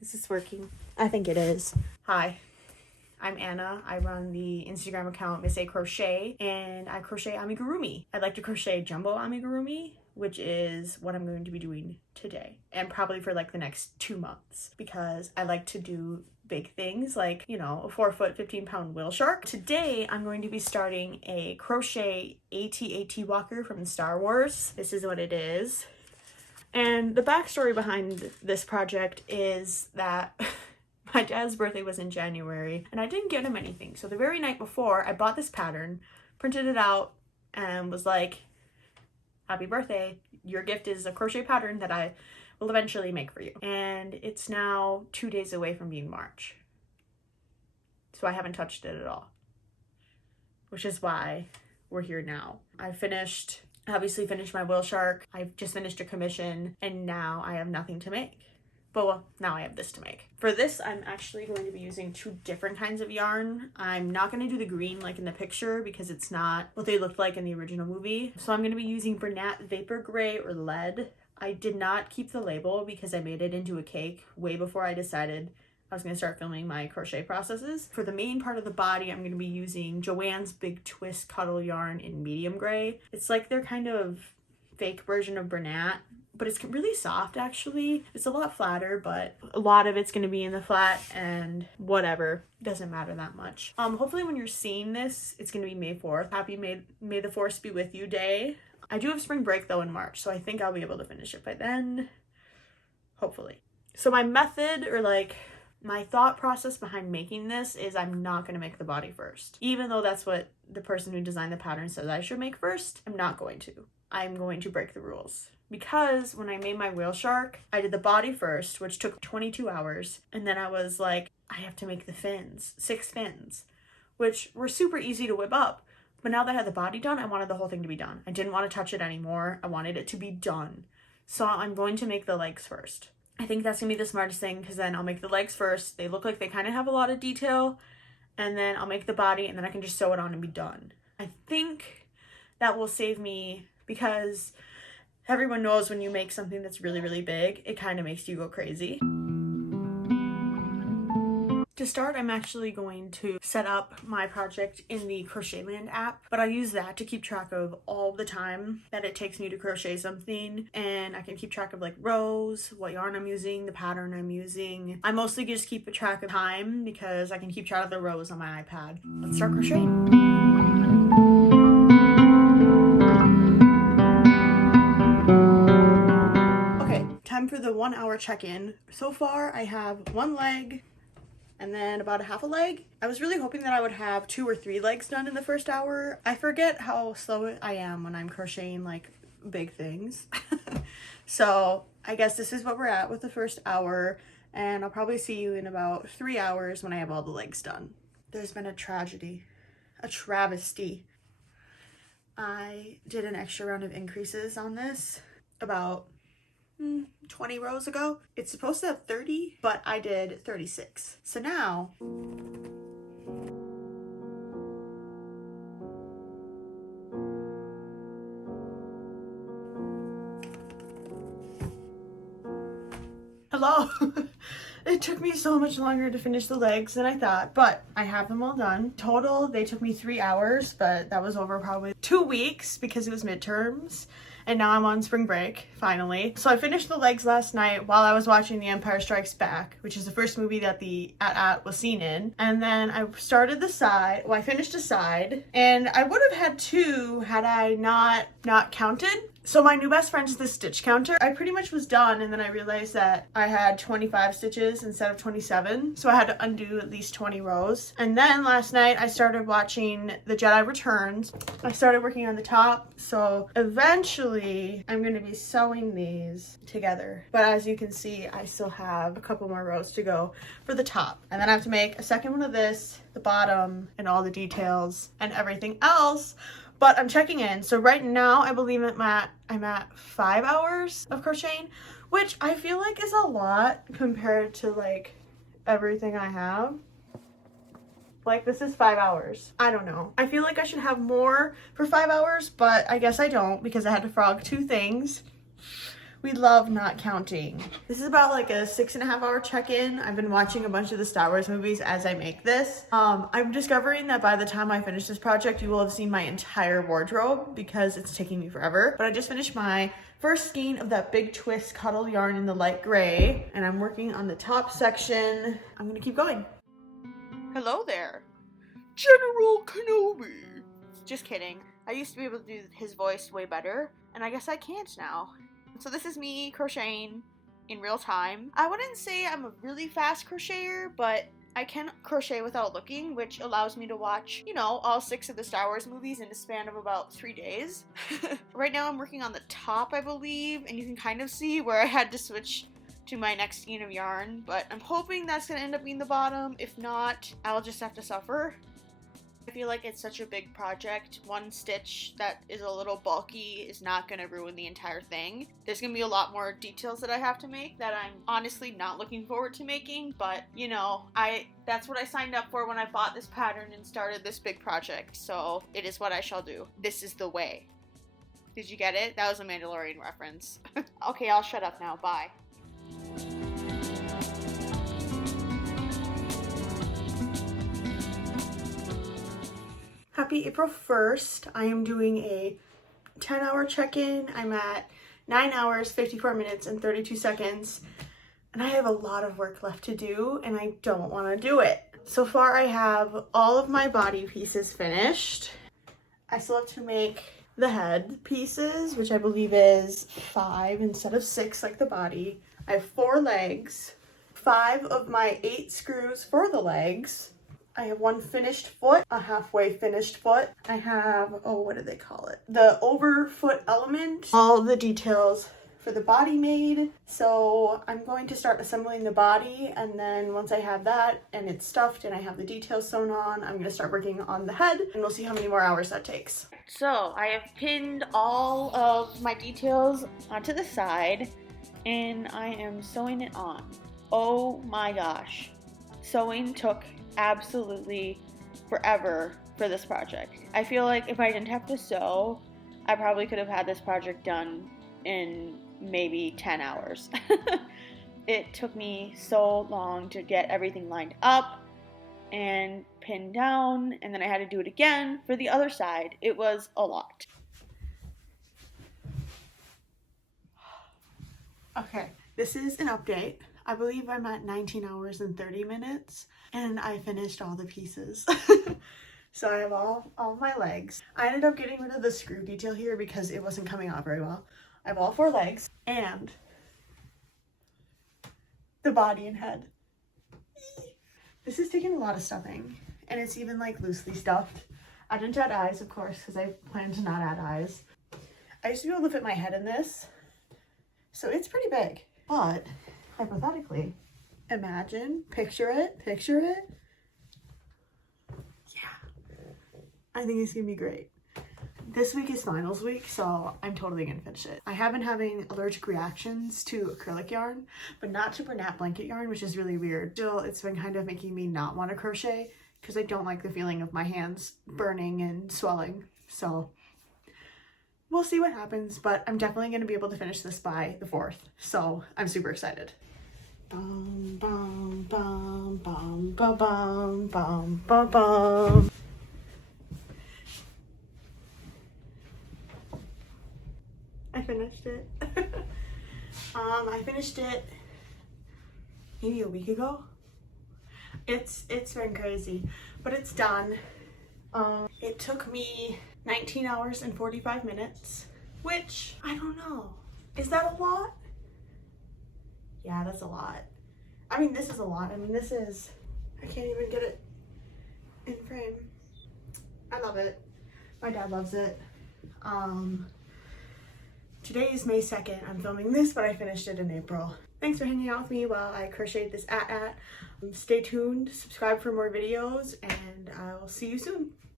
Is this working? I think it is. Hi, I'm Anna. I run the Instagram account Miss A Crochet, and I crochet amigurumi. I'd like to crochet jumbo amigurumi, which is what I'm going to be doing today, and probably for like the next 2 months, because I like to do big things like, you know, a 4-foot, 15-pound whale shark. Today, I'm going to be starting a crochet AT-AT walker from Star Wars. This is what it is. And the backstory behind this project is that my dad's birthday was in January and I didn't get him anything. So the very night before, I bought this pattern, printed it out, and was like, happy birthday. Your gift is a crochet pattern that I will eventually make for you. And it's now 2 days away from being March. So I haven't touched it at all, which is why we're here now. I obviously finished my whale shark. I've just finished a commission and now I have nothing to make. But well, now I have this to make. For this, I'm actually going to be using 2 different kinds of yarn. I'm not going to do the green like in the picture because it's not what they looked like in the original movie. So I'm going to be using Bernat Vapor Gray or Lead. I did not keep the label because I made it into a cake way before I decided I was going to start filming my crochet processes. For the main part of the body, I'm going to be using Joann's Big Twist Cuddle yarn in medium gray. It's like their kind of fake version of Bernat, but it's really soft actually. It's a lot flatter, but a lot of it's going to be in the flat and whatever. Doesn't matter that much. Hopefully when you're seeing this, it's going to be May 4th. Happy May the Force be with you day. I do have spring break though in March, so I think I'll be able to finish it by then. Hopefully. So my method, or like my thought process behind making this, is I'm not going to make the body first. Even though that's what the person who designed the pattern says I should make first, I'm not going to. I'm going to break the rules. Because when I made my whale shark, I did the body first, which took 22 hours. And then I was like, I have to make the fins, 6 fins, which were super easy to whip up. But now that I had the body done, I wanted the whole thing to be done. I didn't want to touch it anymore. I wanted it to be done. So I'm going to make the legs first. I think that's gonna be the smartest thing, because then I'll make the legs first. They look like they kind of have a lot of detail. And then I'll make the body and then I can just sew it on and be done. I think that will save me, because everyone knows when you make something that's really, really big, it kind of makes you go crazy. To start, I'm actually going to set up my project in the Crochetland app, but I use that to keep track of all the time that it takes me to crochet something, and I can keep track of like rows, what yarn I'm using, the pattern I'm using. I mostly just keep a track of time because I can keep track of the rows on my iPad. Let's start crocheting. Okay, time for the 1 hour check-in. So far, I have 1 leg, and then about a half a leg. I was really hoping that I would have 2 or 3 legs done in the first hour. I forget how slow I am when I'm crocheting like big things. So I guess this is what we're at with the first hour, and I'll probably see you in about 3 hours when I have all the legs done. There's been a tragedy, a travesty. I did an extra round of increases on this about 20 rows ago. It's supposed to have 30, but I did 36. So now hello. It took me so much longer to finish the legs than I thought, but I have them all done. Total, they took me 3 hours, but that was over probably 2 weeks because it was midterms. And now I'm on spring break, finally. So I finished the legs last night while I was watching The Empire Strikes Back, which is the first movie that the AT-AT was seen in. And then I started the side, well, I finished a side, and I would have had 2 had I not counted. So my new best friend's the stitch counter. I pretty much was done, and then I realized that I had 25 stitches instead of 27. So I had to undo at least 20 rows. And then last night I started watching The Jedi Returns. I started working on the top. So eventually I'm gonna be sewing these together. But as you can see, I still have a couple more rows to go for the top. And then I have to make a second one of this, the bottom, and all the details and everything else. But I'm checking in. So right now, I believe I'm at 5 hours of crocheting, which I feel like is a lot compared to like everything I have. Like, this is 5 hours. I don't know. I feel like I should have more for 5 hours, but I guess I don't because I had to frog 2 things, We love not counting. This is about like a 6.5 hour check-in. I've been watching a bunch of the Star Wars movies as I make this. I'm discovering that by the time I finish this project, you will have seen my entire wardrobe because it's taking me forever. But I just finished my first skein of that big twist Cuddle yarn in the light gray, and I'm working on the top section. I'm gonna keep going. Hello there, General Kenobi. Just kidding. I used to be able to do his voice way better, and I guess I can't now. So this is me crocheting in real time. I wouldn't say I'm a really fast crocheter, but I can crochet without looking, which allows me to watch, you know, all 6 of the Star Wars movies in a span of about 3 days. Right now I'm working on the top, I believe, and you can kind of see where I had to switch to my next skein of yarn, but I'm hoping that's gonna end up being the bottom. If not, I'll just have to suffer. I feel like it's such a big project. One stitch that is a little bulky is not going to ruin the entire thing. There's going to be a lot more details that I have to make that I'm honestly not looking forward to making, but you know, that's what I signed up for when I bought this pattern and started this big project, so it is what I shall do. This is the way. Did you get it? That was a Mandalorian reference. Okay, I'll shut up now. Bye. Happy April 1st. I am doing a 10-hour check-in. I'm at 9 hours, 54 minutes, and 32 seconds. And I have a lot of work left to do, and I don't want to do it. So far, I have all of my body pieces finished. I still have to make the head pieces, which I believe is 5 instead of 6 like the body. I have 4 legs, 5 of my 8 screws for the legs. I have 1 finished foot, a halfway finished foot. I have, oh, what do they call it? The overfoot element. All the details for the body made. So I'm going to start assembling the body, and then once I have that and it's stuffed and I have the details sewn on, I'm gonna start working on the head, and we'll see how many more hours that takes. So I have pinned all of my details onto the side, and I am sewing it on. Oh my gosh. Sewing took absolutely forever for this project. I feel like if I didn't have to sew, I probably could have had this project done in maybe 10 hours. It took me so long to get everything lined up and pinned down, and then I had to do it again for the other side. It was a lot. Okay, this is an update. I believe I'm at 19 hours and 30 minutes, and I finished all the pieces. So I have all my legs. I ended up getting rid of the screw detail here because it wasn't coming out very well. I have all 4 legs and the body and head. This is taking a lot of stuffing, and it's even like loosely stuffed. I didn't add eyes, of course, because I plan to not add eyes. I used to be able to fit my head in this, so it's pretty big, but hypothetically, imagine, picture it. Yeah, I think it's gonna be great. This week is finals week, so I'm totally gonna finish it. I have been having allergic reactions to acrylic yarn, but not to Bernat Blanket yarn, which is really weird. Still, it's been kind of making me not want to crochet because I don't like the feeling of my hands burning and swelling. So we'll see what happens, but I'm definitely gonna be able to finish this by the 4th, so I'm super excited. Bum, bum, bum, bum, bum, bum, bum, bum, bum. I finished it. I finished it maybe a week ago. It's been crazy, but it's done. It took me 19 hours and 45 minutes, which I don't know. Is that a lot? Yeah, that's a lot. I mean, this is a lot. I mean, this is, I can't even get it in frame. I love it. My dad loves it. Today is May 2nd. I'm filming this, but I finished it in April. Thanks for hanging out with me while I crocheted this Stay tuned, subscribe for more videos, and I'll see you soon.